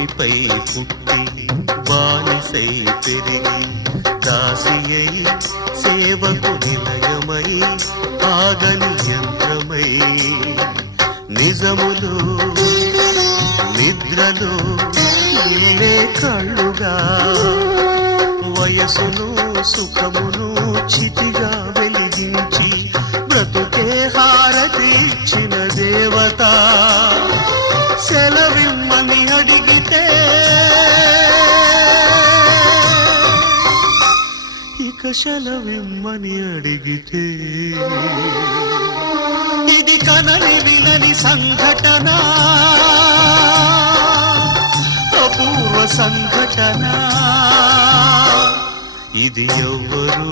భూమిపై పుట్టి బానిసై పెరిగి దాసియై సేవకు నిలయమై ఆగని యంత్రమై నిజములు నిద్రలు ఇల్లే కళ్ళుగా వయసును సుఖమును చితిగా వెలిగించి బ్రతుకే హారతి ఇచ్చిన దేవత సెలవిమ్మని అడిగితే ఇక సెలవిమ్మని అడిగితే ఇది కనని వినని సంఘటన అపూర్వ సంఘటన ఇది ఎవ్వరు